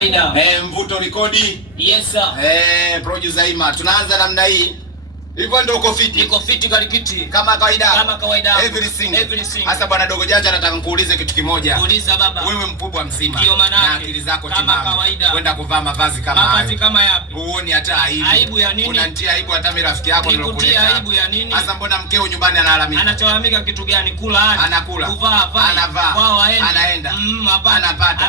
Mvuto rekodi. Yes sir. Producer Ima. Tunaanza namna hii. Hivyo ndio uko fit. Niko fit kalikiti. Kama kawaida. Kama kawaida. Everything. Sasa bwana dogo janja nataka nikuulize kitu kimoja. Uliza baba. Wewe mkubwa mzima. Ndio maana na akili zako kama timamu. Kawaida. Kwenda kuvaa mavazi kama hayo. Mavazi kama yapi? Huoni hata aibu. Aibu ya nini? Unanitia aibu hata mimi rafiki yako nilokuleta. Nikutia aibu ya nini? Sasa mbona mkeo nyumbani analalamika? Anacholalamika kitu gani? Kula hadi. Anakula. Kuvaa vai. Anavaa. Wao waende. Anaenda. Hapana. Anapata.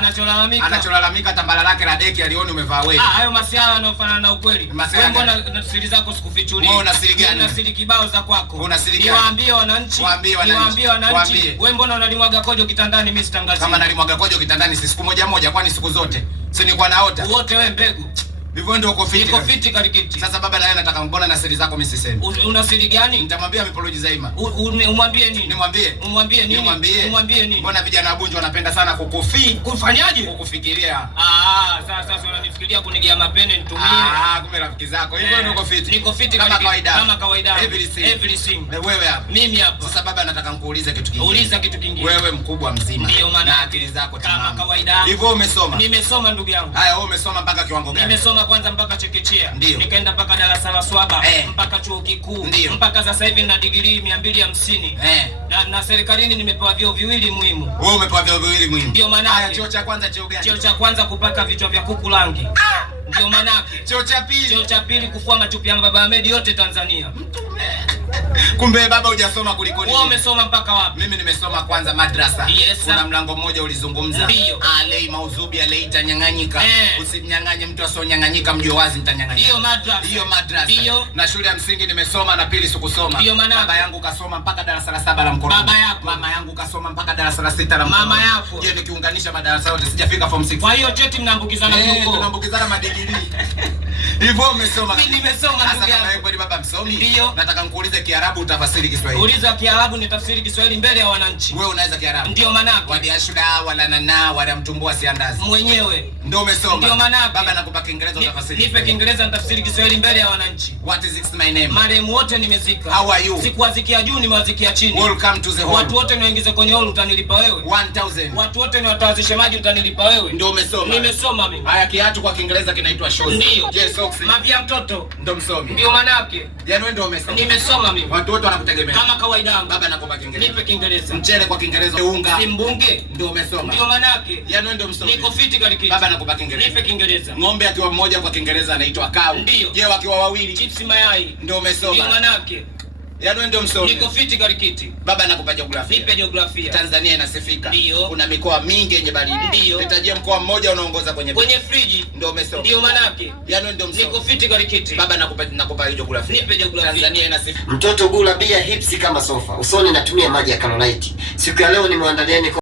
Anacholalamika tambala lake la deki alioni umevaa wewe. Hayo masiala yanayofanana na ukweli. Wewe mbona siri zako sikufichulia? Wewe una siri gani? Una siri kibao za kwako. Una siri gani? Niwaambie wananchi. Niwaambie wananchi. Wewe mbona unalimwaga kojo kitandani mimi sitangazi? Kama nalimwaga kojo kitandani si siku moja moja kwani siku zote? Si nilikuwa naota. Wote wewe mbegu. Hivyo ndio uko fit. Niko fit kalikiti. Sasa baba naye nataka mbona na siri zako mimi sisemi. Una siri gani? Nitamwambia Producer Ima. Umwambie nini? Umwambie nini? Mbona vijana wabunju wanapenda sana kukufi? Kufanyaje? Kukufikiria. Sasa unanifikiria kunigia mapene nitumie. Kumbe rafiki zako. Hivyo ndio uko fit. Niko fit kama kawaida. Kama kawaida. Everything. Wewe hapa. Mimi hapa. Sasa baba nataka nikuulize kitu kingine. Uliza kitu kingine. Wewe mkubwa mzima. Ndio maana na akili zako kama kawaida. Hivyo umesoma? Nimesoma ndugu yangu. Haya wewe umesoma mpaka kiwango gani? Nimesoma kwanza mpaka chekechea. Nikaenda mpaka darasa la swaba, mpaka chuo kikuu, mpaka sasa hivi na degree 250. Na serikalini nimepewa vyeo viwili muhimu. Wewe umepewa vyeo viwili muhimu. Ndio maana. Haya cheo cha kwanza cheo gani? Cheo cha kwanza kupaka vichwa vya kuku rangi. Ndio maana yake. Cheo cha pili kufua machupi ya Baba Ahmed yote Tanzania. Kumbe baba hujasoma kuliko nini? Wewe umesoma mpaka wapi? Mimi nimesoma kwanza madrasa. Yes, kuna mlango mmoja ulizungumza. Ndio. Alei mauzubi alei itanyang'anyika. Usinyang'anye mtu asonyang'anyika mjo wazi nitanyang'anya. Hiyo madrasa. Ndio. Na shule ya msingi nimesoma na pili sikusoma. Baba yangu kasoma mpaka darasa la 7 la Mkoroni. Baba yako. Mama yangu kasoma mpaka darasa la 6 la Mkoroni. Mama yako. Je, nikiunganisha madarasa yote sijafika form 6. Kwa hiyo cheti mnaambukizana huko. Tunaambukizana madigiri. Hivyo umesoma. Mimi nimesoma ndugu yangu. Sasa kama wewe baba msomi. Ndio. Nataka nikuulize Kiarabu utafasiri Kiswahili. Uliza Kiarabu nitafsiri Kiswahili mbele ya wananchi. Wewe unaweza Kiarabu? Ndio manake. Wadi ashuda wala nana wala mtumbua siandazi. Mwenyewe. Ndio umesoma. Ndio manake. Baba nakupa Kiingereza utafasiri. Nipe Kiingereza nitafsiri Kiswahili mbele ya wananchi. What is my name? Marehemu wote nimezika. How are you? Sikuwazikia juu nimewazikia chini. Welcome to the hall. Watu wote niwaingize kwenye hall utanilipa wewe. 1000. Watu wote niwatawazishe maji utanilipa wewe. Ndio umesoma. Nimesoma mimi. Haya kiatu kwa Kiingereza kinaitwa shoes. Ndio. Je, socks? Mavia mtoto. Ndio msomi. Ndio manake. Yaani wewe ndio umesoma. Nimesoma mimi. Watu wote wanakutegemea. Kama kawaida yangu. Baba nakupa Kiingereza. Nipe Kiingereza. Mchele kwa Kiingereza unga. Simbunge. Ndio umesoma. Ndio manake. Yaani wewe ndio msomi. Niko fit kalikiti. Baba nakupa Kiingereza. Nipe Kiingereza. Ng'ombe akiwa mmoja kwa Kiingereza anaitwa cow. Ndio. Je, wakiwa wawili? Chips mayai. Ndio umesoma. Ndio manake. Yaani wewe ndio msomi. Niko fit kalikiti. Baba nakupa jiografia. Nipe jiografia. Tanzania inasifika. Ndio. Kuna mikoa mingi yenye baridi. Ndio. Nitajie mkoa mmoja unaongoza kwenye friji. Ndio umesoma. Ndio manake. Yaani ndio msomi. Niko fit kalikiti. Baba nakupa jiografia. Nipe jiografia. Tanzania inasifika. Mtoto gula bia hipsi kama sofa. Usoni natumia maji ya Carolite. Siku ya leo nimeandalieni